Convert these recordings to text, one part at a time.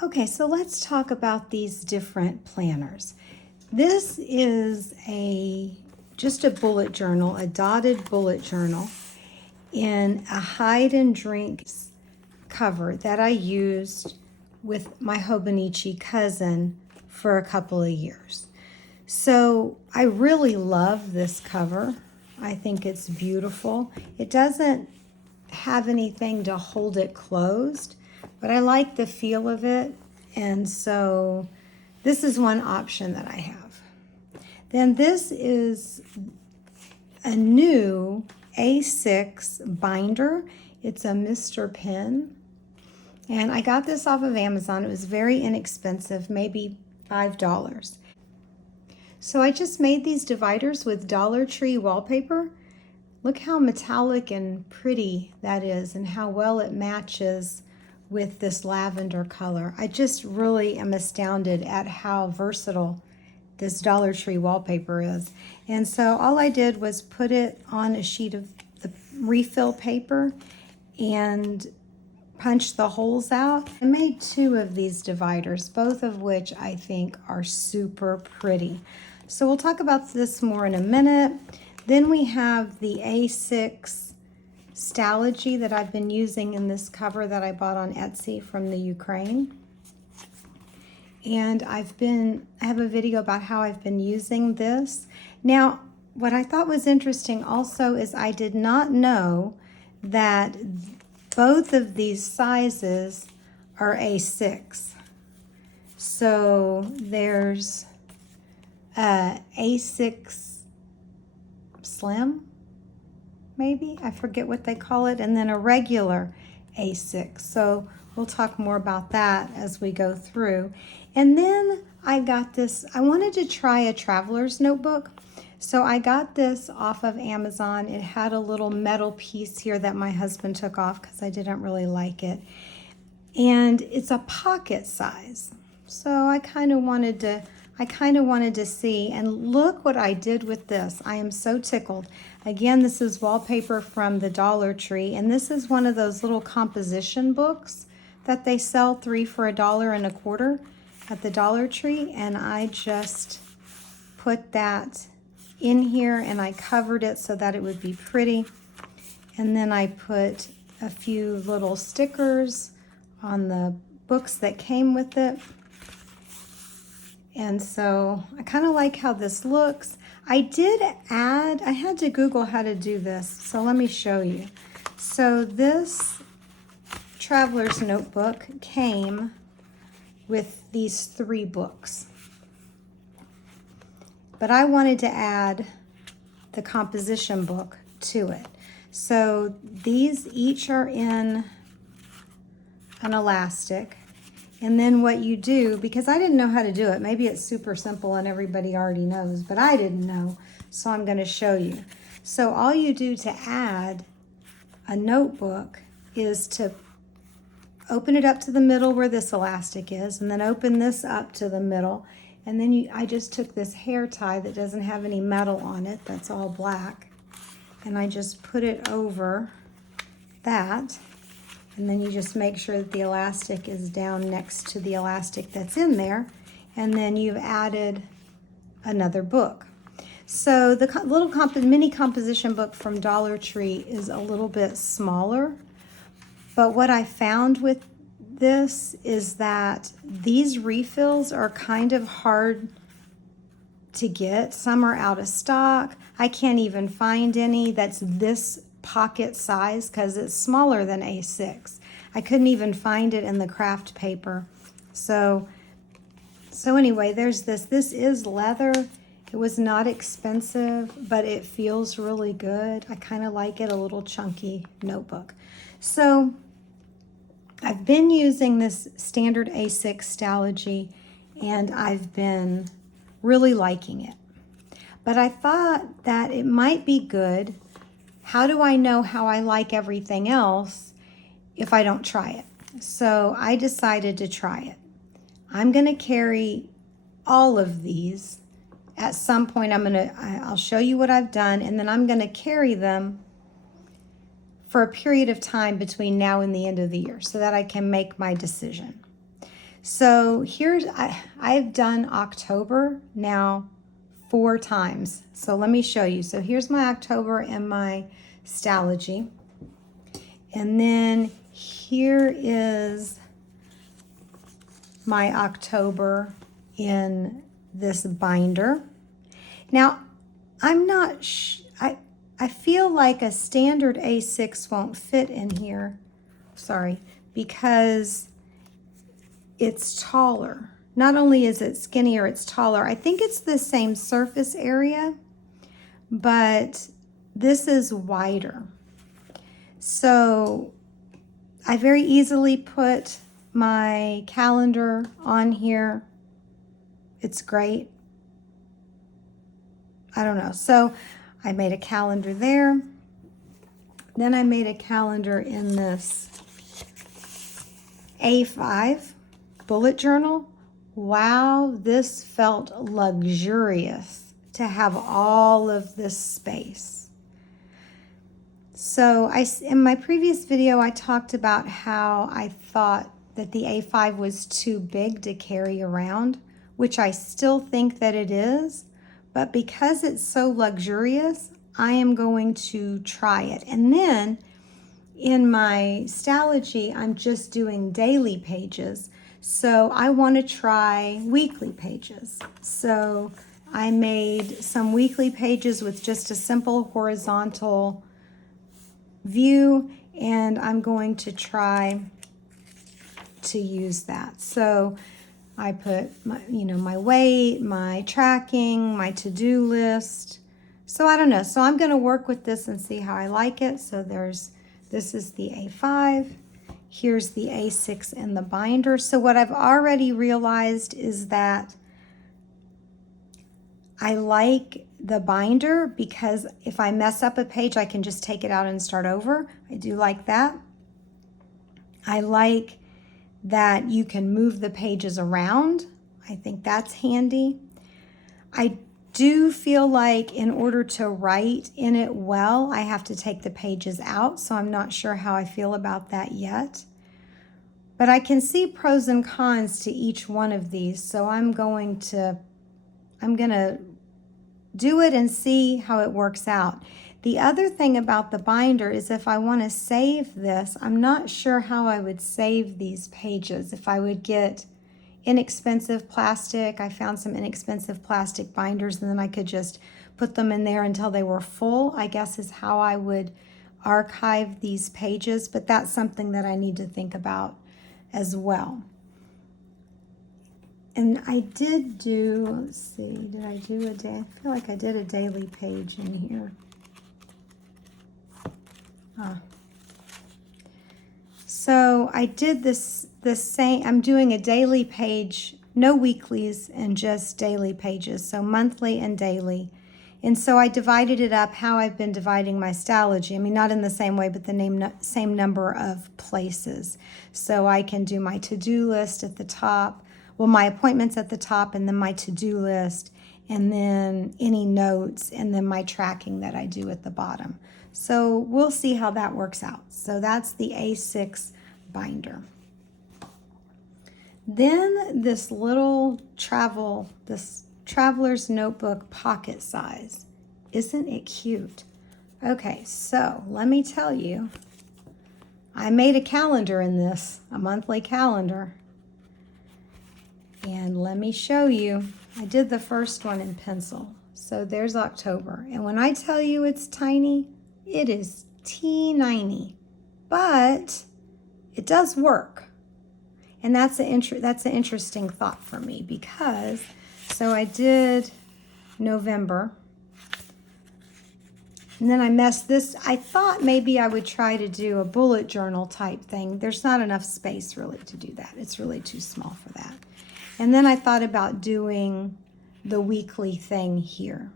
Okay, so let's talk about these different planners. This is just a bullet journal, a dotted bullet journal in a hide and drink cover that I used with my Hobonichi cousin for a couple of years. So I really love this cover. I think it's beautiful. It doesn't have anything to hold it closed, but I like the feel of it. And so this is one option that I have. Then this is a new A6 binder. It's a Mr. Pen. And I got this off of Amazon. It was very inexpensive, maybe $5. So I just made these dividers with Dollar Tree wallpaper. Look how metallic and pretty that is and how well it matches with this lavender color. I just really am astounded at how versatile this Dollar Tree wallpaper is. And so all I did was put it on a sheet of the refill paper and punch the holes out. I made 2 of these dividers, both of which I think are super pretty. So we'll talk about this more in a minute. Then we have the A6 Stalogy that I've been using in this cover that I bought on Etsy from the Ukraine. And I have a video about how I've been using this. Now, what I thought was interesting also is I did not know that both of these sizes are A6. So there's A6 Slim, maybe? I forget what they call it. And then a regular A6. So we'll talk more about that as we go through. And then I got this, I wanted to try a traveler's notebook. So I got this off of Amazon. It had a little metal piece here that my husband took off because I didn't really like it. And it's a pocket size. So I kind of wanted to see, and look what I did with this. I am so tickled. Again, this is wallpaper from the Dollar Tree, and this is one of those little composition books that they sell 3 for $1.25 at the Dollar Tree, and I just put that in here and I covered it so that it would be pretty. And then I put a few little stickers on the books that came with it. And so I kind of like how this looks. I had to Google how to do this, so let me show you. So this traveler's notebook came with these 3 books. But I wanted to add the composition book to it. So these each are in an elastic. And then what you do, because I didn't know how to do it, maybe it's super simple and everybody already knows, but I didn't know, so I'm going to show you. So all you do to add a notebook is to open it up to the middle where this elastic is, and then open this up to the middle. And then I just took this hair tie that doesn't have any metal on it, that's all black, and I just put it over that. And then you just make sure that the elastic is down next to the elastic that's in there. And then you've added another book. So the little mini composition book from Dollar Tree is a little bit smaller. But what I found with this is that these refills are kind of hard to get. Some are out of stock. I can't even find any that's this pocket size because it's smaller than A6. I couldn't even find it in the craft paper. So anyway, there's this. This is leather. It was not expensive, but it feels really good. I kind of like it, a little chunky notebook. So I've been using this standard A6 Stalogy, and I've been really liking it. But I thought that it might be good. How do I know how I like everything else if I don't try it? So I decided to try it. I'm going to carry all of these. At some point, I'll show you what I've done, and then I'm going to carry them for a period of time between now and the end of the year so that I can make my decision. So here's, I've done October now 4 times. So let me show you. So here's my October in my Stalogy. And then here is my October in this binder. Now, I'm not, I feel like a standard A6 won't fit in here. Sorry, because it's taller. Not only is it skinnier, it's taller. I think it's the same surface area, but this is wider. So I very easily put my calendar on here. It's great. I don't know. So I made a calendar there. Then I made a calendar in this A5 bullet journal. Wow, this felt luxurious to have all of this space. So in my previous video, I talked about how I thought that the A5 was too big to carry around, which I still think that it is, but because it's so luxurious, I am going to try it. And then in my Stalogy, I'm just doing daily pages. So I want to try weekly pages. So I made some weekly pages with just a simple horizontal view, and I'm going to try to use that. So I put my weight, my tracking, my to-do list. So I don't know. So I'm going to work with this and see how I like it. So this is the A5. Here's the A6 in the binder. So what I've already realized is that I like the binder because if I mess up a page, I can just take it out and start over. I do like that. I like that you can move the pages around. I think that's handy. I do feel like in order to write in it well, I have to take the pages out, so I'm not sure how I feel about that yet. But I can see pros and cons to each one of these, so I'm going to do it and see how it works out. The other thing about the binder is if I want to save this, I'm not sure how I would save these pages. If I would get inexpensive plastic, I found some inexpensive plastic binders, and then I could just put them in there until they were full, I guess is how I would archive these pages, but that's something that I need to think about as well. And I did do, let's see, did I do a day? I feel like I did a daily page in here. So I did the same, I'm doing a daily page, no weeklies and just daily pages, so monthly and daily. And so I divided it up how I've been dividing my Stalogy. I mean, not in the same way, but the same number of places. So I can do my to-do list at the top, well, my appointments at the top, and then my to-do list, and then any notes, and then my tracking that I do at the bottom. So we'll see how that works out. So that's the A6 binder. Then this little this traveler's notebook pocket size. Isn't it cute? Okay, so let me tell you, I made a calendar in this, a monthly calendar. And let me show you, I did the first one in pencil. So there's October. And when I tell you it's tiny, it is teeny, but it does work. And that's an interesting thought for me because, so I did November. And then I messed this. I thought maybe I would try to do a bullet journal type thing. There's not enough space really to do that. It's really too small for that. And then I thought about doing the weekly thing here.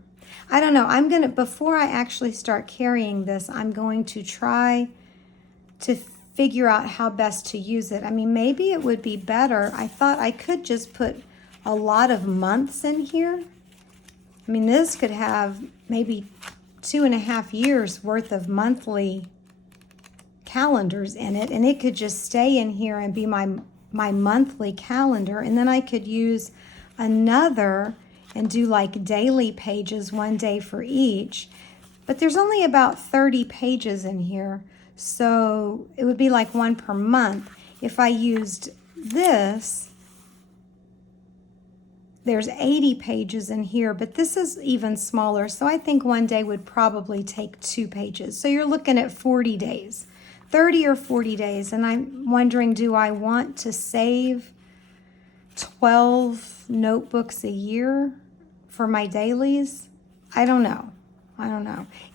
I don't know. Before I actually start carrying this, I'm going to try to figure out how best to use it. I mean, maybe it would be better. I thought I could just put a lot of months in here. I mean, this could have maybe 2.5 years worth of monthly calendars in it, and it could just stay in here and be my my monthly calendar, and then I could use another and do like daily pages, one day for each. But there's only about 30 pages in here, so it would be like one per month. If I used this, there's 80 pages in here, but this is even smaller, so I think one day would probably take 2 pages. So you're looking at 40 days, 30 or 40 days, and I'm wondering, do I want to save 12 notebooks a year for my dailies? I don't know.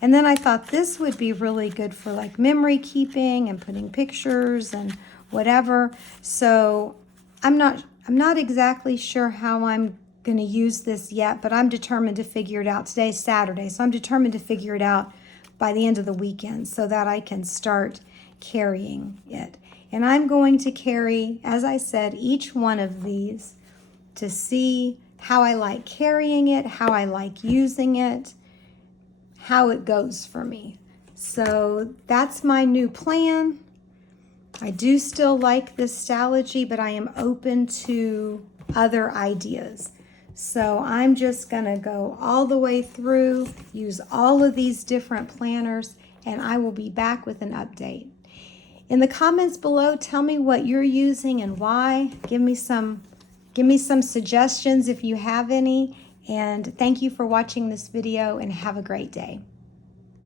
And then I thought this would be really good for like memory keeping and putting pictures and whatever. So I'm not exactly sure how I'm going to use this yet, but I'm determined to figure it out. Today's Saturday, so I'm determined to figure it out by the end of the weekend so that I can start carrying it. And I'm going to carry, as I said, each one of these to see how I like carrying it, how I like using it, how it goes for me. So that's my new plan. I do still like this Stalogy, but I am open to other ideas. So I'm just gonna go all the way through, use all of these different planners, and I will be back with an update. In the comments below, tell me what you're using and why. Give me some suggestions if you have any. And thank you for watching this video, and have a great day.